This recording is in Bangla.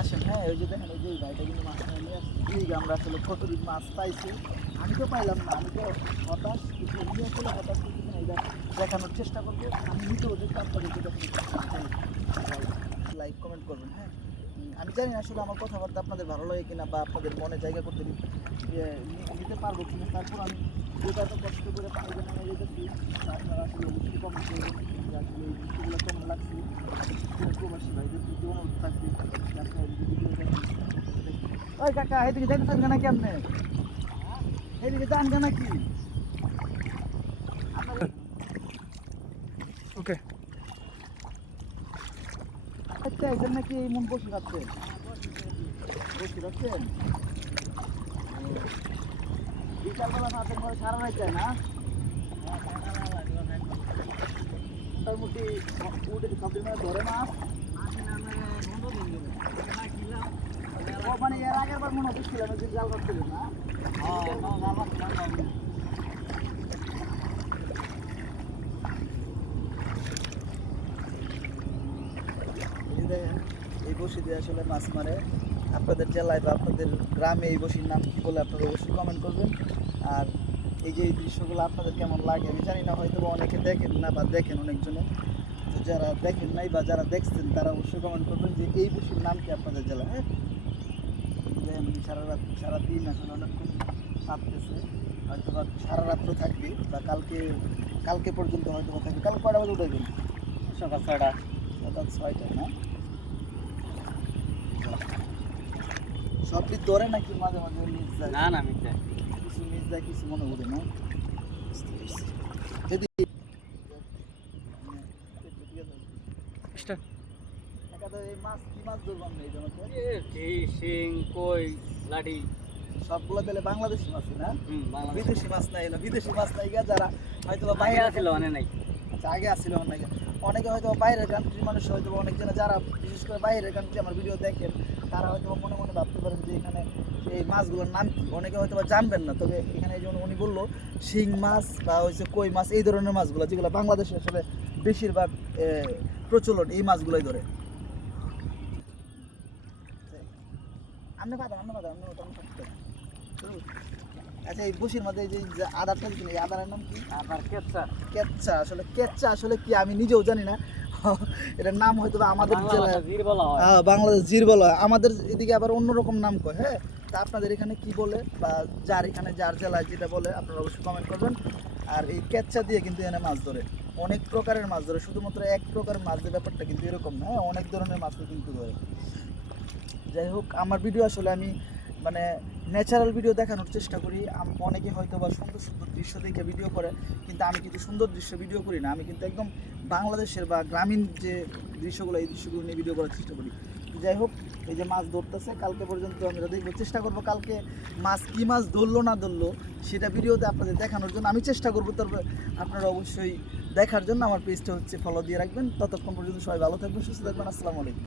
আসেন। হ্যাঁ, ওই যে দেখেন ওই যে এই ভাইটা কিন্তু মাছ নিয়ে আসছে। এই যে আমরা আসলে কতটুকু মাছ পাইছি আমি তো পাইলাম না, আমি তো হতাশ, কিন্তু উনি আসলে হতাশ কিছু না, এটা দেখানোর চেষ্টা করবো। আমি নিজেও দেখতে আপনাদেরকে লাইক কমেন্ট করবেন। হ্যাঁ, আমি জানি না আসলে আমার কথাবার্তা আপনাদের ভালো লাগে কিনা বা আপনাদের মনে জায়গা করতে নিতে পারবো কিনা, তারপর আমি যেটা তো কষ্ট করে পানিতে নেমে যেতেছি আপনারা আসলে অবশ্যই কমেন্ট করবেন যে আসলে এই দৃশ্যগুলো কেমন লাগছে। প্রবাসী ভাইদের প্রতি অনুরোধ থাকবে যে আপনারা যদি ভিডিও দেখেন। ওই কাকা, এদিকে যাইতেছেন কেন কেমনে? এদিকে যান কেন কি? ওকে। আচ্ছা, এদের নাকি এই মন বসে খাচ্ছেন? বসে খাচ্ছেন? বিকালবেলা না আপনার ঘরে সারা রাত যায় না? মোটামুটি উঠে সবদিন ধরে মাছ। ও মানে এর আগের বার মনে হচ্ছিলেন ওই যে জাল করছিলেন না? এই বসি দিয়ে আসলে মাছ মারে। আপনাদের জেলায় বা আপনাদের গ্রামে এই বসির নাম কি বলে আপনারা অবশ্যই কমেন্ট করবেন। আর এই যে এই দৃশ্যগুলো আপনাদের কেমন লাগে আমি জানি না, হয়তো অনেকে দেখেন না বা দেখেন অনেকজনে। তো যারা দেখেন নাই বা যারা দেখছেন তারা অবশ্যই কমেন্ট করবেন যে এই বসির নাম কি আপনাদের জেলা। হ্যাঁ, সারাদিন আসলে অনেকক্ষণ কাঁপতেছে, হয়তো বা সারা রাত্র থাকবে বা কালকে পর্যন্ত হয়তো বা থাকবে। কালকে কয়টা বাজে উঠাইবেন? সকাল 6টা। সকাল 6টায় না? সবটি ধরে নাকি মাঝে মাঝে মিস যায়? না না মিথ্যা। কিছু মিস যায়, কিছু মনে পড়ে না। যদি এই মাছ কি মাছ ধরবাম না এই জমিতে? শিং কই লাঠি সবগুলো তাহলে বাংলাদেশি মাছ না? বাংলাদেশ বিদেশি মাছ নাই না? বিদেশি মাছ নাই গা, যারা হয়তো বা বাইরে বাইরে ছিল মানে নাই। আচ্ছা, আগে আসছিল অনেকে, অনেকে হয়তো বাইরের কান্ট্রির মানুষ, হয়তো অনেকজনে যারা বিশেষ করে বাইরের কান্ট্রি আমার ভিডিও দেখেন তারা হয়তো মনে মনে ভাবতে পারেন যে এখানে এই মাছগুলোর নাম কি, অনেকে হয়তো বা জানবেন না। তবে এখানে যেমন উনি বললো শিং মাছ বা হচ্ছে কই মাছ, এই ধরনের মাছগুলো যেগুলো বাংলাদেশে আসলে বেশিরভাগ প্রচলন, এই মাছগুলোই ধরে। আপনি পাবেন, আপনি আচ্ছা, এই বসির মধ্যে এই যে আদারটা দিচ্ছেন, এই আদারের নাম কি? আবার কেচ্চা। কেচ্চা। আসলে কেচ্চা আসলে কি আমি নিজেও জানি না। এটার নাম হয়তো বা আমাদের জেলায় জির বলা হয়। বাংলাদেশ জির বলা হয়, আমাদের এদিকে আবার অন্যরকম নাম কয়। হ্যাঁ, তা আপনাদের এখানে কি বলে বা যার এখানে যার জেলায় যেটা বলে আপনারা অবশ্যই কমেন্ট করবেন। আর এই কেচ্চা দিয়ে কিন্তু এখানে মাছ ধরে, অনেক প্রকারের মাছ ধরে, শুধুমাত্র এক প্রকারের মাছের ব্যাপারটা কিন্তু এরকম না, অনেক ধরনের মাছও কিন্তু ধরে। যাই হোক, আমার ভিডিও আসলে আমি মানে ন্যাচারাল ভিডিও দেখানোর চেষ্টা করি। অনেকে হয়তো বা সুন্দর সুন্দর দৃশ্য দেখে ভিডিও করে, কিন্তু আমি কিন্তু সুন্দর দৃশ্য ভিডিও করি না। আমি কিন্তু একদম বাংলাদেশের বা গ্রামীণ যে দৃশ্যগুলো, এই দৃশ্যগুলো নিয়ে ভিডিও করার চেষ্টা করি। যাই হোক, এই যে মাছ ধরতেছে, কালকে পর্যন্ত আমরা দেখবো, চেষ্টা করবো কালকে মাছ কী মাছ ধরলো না ধরলো সেটা ভিডিওতে আপনাদের দেখানোর জন্য আমি চেষ্টা করবো। তারপরে আপনারা অবশ্যই দেখার জন্য আমার পেজটা হচ্ছে ফলো দিয়ে রাখবেন। ততক্ষণ পর্যন্ত সবাই ভালো থাকবেন, সুস্থ থাকবেন। আসসালামু আলাইকুম।